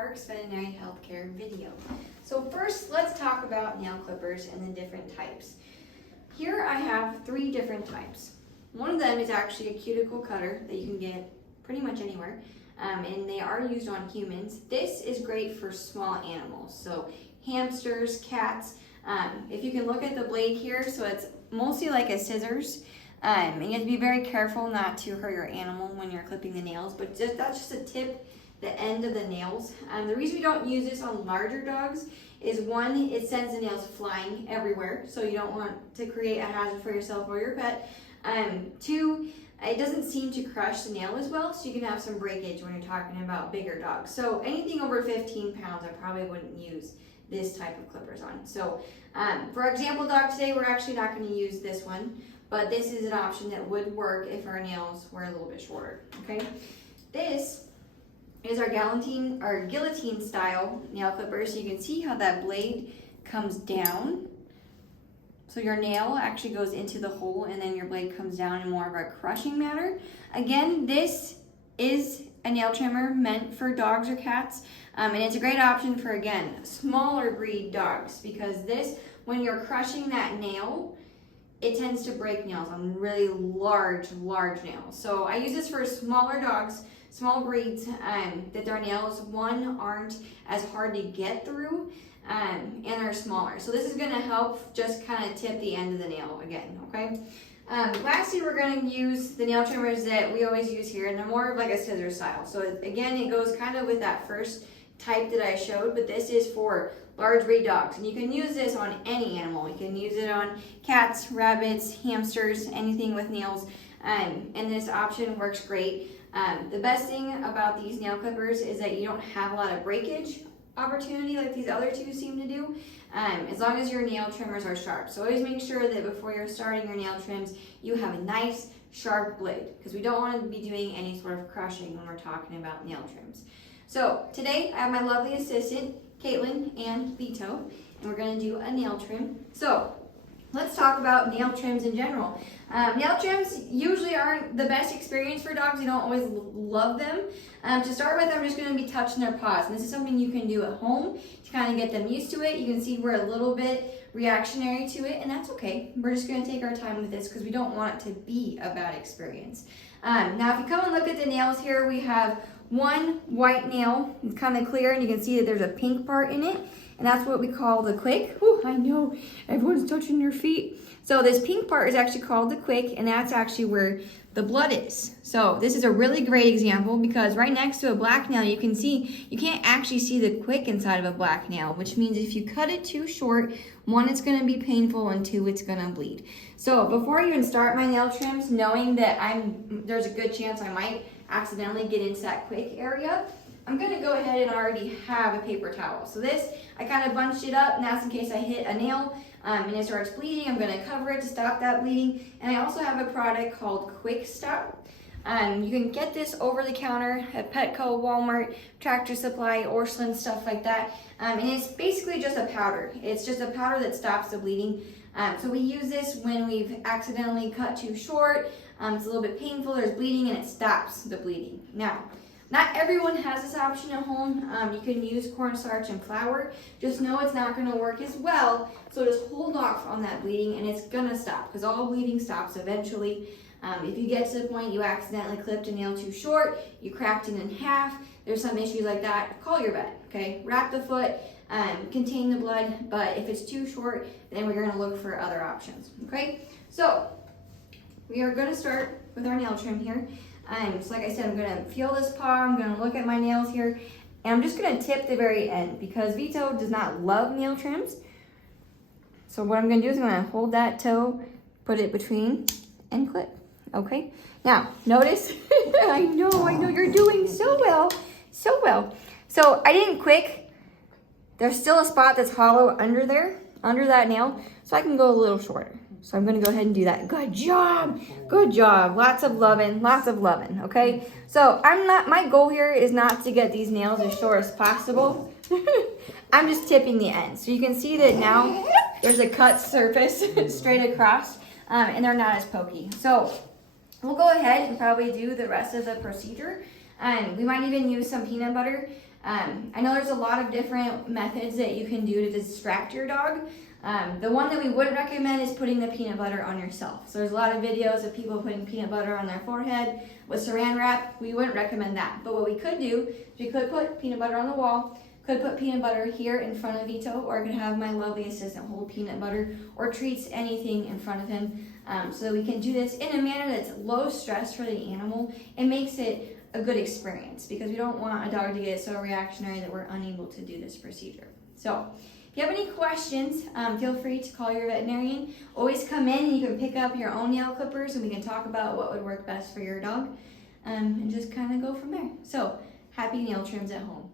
Parks Veterinary Healthcare video. So first, let's talk about nail clippers and the different types. Here I have 3 different types. One of them is actually a cuticle cutter that you can get pretty much anywhere, and they are used on humans. This is great for small animals, so hamsters, cats. If you can look at the blade here, so it's mostly like a scissors. And you have to be very careful not to hurt your animal when you're clipping the nails, but that's just to tip the end of the nails. The reason we don't use this on larger dogs is 1, it sends the nails flying everywhere, so you don't want to create a hazard for yourself or your pet. 2, it doesn't seem to crush the nail as well, so you can have some breakage when you're talking about bigger dogs. So anything over 15 pounds, I probably wouldn't use this type of clippers on. So for our example dog today, we're actually not going to use this one, but this is an option that would work if our nails were a little bit shorter, okay? This is our guillotine style nail clipper. So you can see how that blade comes down. So your nail actually goes into the hole and then your blade comes down in more of a crushing manner. Again, this is a nail trimmer meant for dogs or cats. And it's a great option for, again, smaller breed dogs, because this, when you're crushing that nail, it tends to break nails on really large nails. So I use this for smaller dogs, small breeds, that their nails, 1, aren't as hard to get through, and are smaller. So this is gonna help just kind of tip the end of the nail again, okay? Lastly, we're gonna use the nail trimmers that we always use here, and they're more of like a scissor style. So again, it goes kind of with that first type that I showed, but this is for large breed dogs, and you can use this on any animal. You can use it on cats, rabbits, hamsters, anything with nails, and this option works great. The best thing about these nail clippers is that you don't have a lot of breakage opportunity like these other 2 seem to do, as long as your nail trimmers are sharp. So always make sure that before you're starting your nail trims, you have a nice sharp blade, because we don't want to be doing any sort of crushing when we're talking about nail trims. So today I have my lovely assistant, Caitlin and Vito, and we're going to do a nail trim. So let's talk about nail trims in general. Nail trims usually aren't the best experience for dogs. You don't always love them. To start with, I'm just going to be touching their paws, and this is something you can do at home to kind of get them used to it. You can see we're a little bit reactionary to it, and that's okay. We're just going to take our time with this because we don't want it to be a bad experience. Now, if you come and look at the nails here, we have 1 white nail. It's kind of clear, and you can see that there's a pink part in it, and that's what we call the quick. Whew, I know, everyone's touching your feet. So this pink part is actually called the quick, and that's actually where the blood is. So this is a really great example, because right next to a black nail, you can see, you can't actually see the quick inside of a black nail, which means if you cut it too short, 1, it's gonna be painful, and 2, it's gonna bleed. So before I even start my nail trims, knowing that there's a good chance I might accidentally get into that quick area, I'm gonna go ahead and already have a paper towel. So this, I kind of bunched it up, and that's in case I hit a nail and it starts bleeding. I'm gonna cover it to stop that bleeding. And I also have a product called Quick Stop. You can get this over the counter at Petco, Walmart, Tractor Supply, Orscheln, stuff like that. And it's basically just a powder. It's just a powder that stops the bleeding. So we use this when we've accidentally cut too short. It's a little bit painful, there's bleeding, and it stops the bleeding. Now, not everyone has this option at home. You can use cornstarch and flour. Just know it's not gonna work as well, so just hold off on that bleeding, and it's gonna stop, because all bleeding stops eventually. If you get to the point you accidentally clipped a nail too short, you cracked it in half, there's some issues like that, call your vet, okay? Wrap the foot, contain the blood, but if it's too short, then we're gonna look for other options, okay? So, we are gonna start with our nail trim here. So like I said, I'm gonna feel this paw, I'm gonna look at my nails here, and I'm just gonna tip the very end, because Vito does not love nail trims. So what I'm gonna do is I'm gonna hold that toe, put it between, and clip, okay? Now, notice, I know you're doing so well, so well. So I didn't quick, there's still a spot that's hollow under there, under that nail, so I can go a little shorter. So I'm gonna go ahead and do that. Good job, good job. Lots of loving, okay? So my goal here is not to get these nails as short as possible. I'm just tipping the end. So you can see that now there's a cut surface straight across, and they're not as pokey. So we'll go ahead and probably do the rest of the procedure. We might even use some peanut butter I know there's a lot of different methods that you can do to distract your dog. The one that we wouldn't recommend is putting the peanut butter on yourself. So there's a lot of videos of people putting peanut butter on their forehead with saran wrap. We wouldn't recommend that. But what we could do is we could put peanut butter on the wall, could put peanut butter here in front of Vito, or I could have my lovely assistant hold peanut butter or treats, anything in front of him, so that we can do this in a manner that's low stress for the animal and makes it a good experience, because we don't want a dog to get so reactionary that we're unable to do this procedure. So if you have any questions, feel free to call your veterinarian. Always come in and you can pick up your own nail clippers and we can talk about what would work best for your dog, and just kind of go from there. So happy nail trims at home.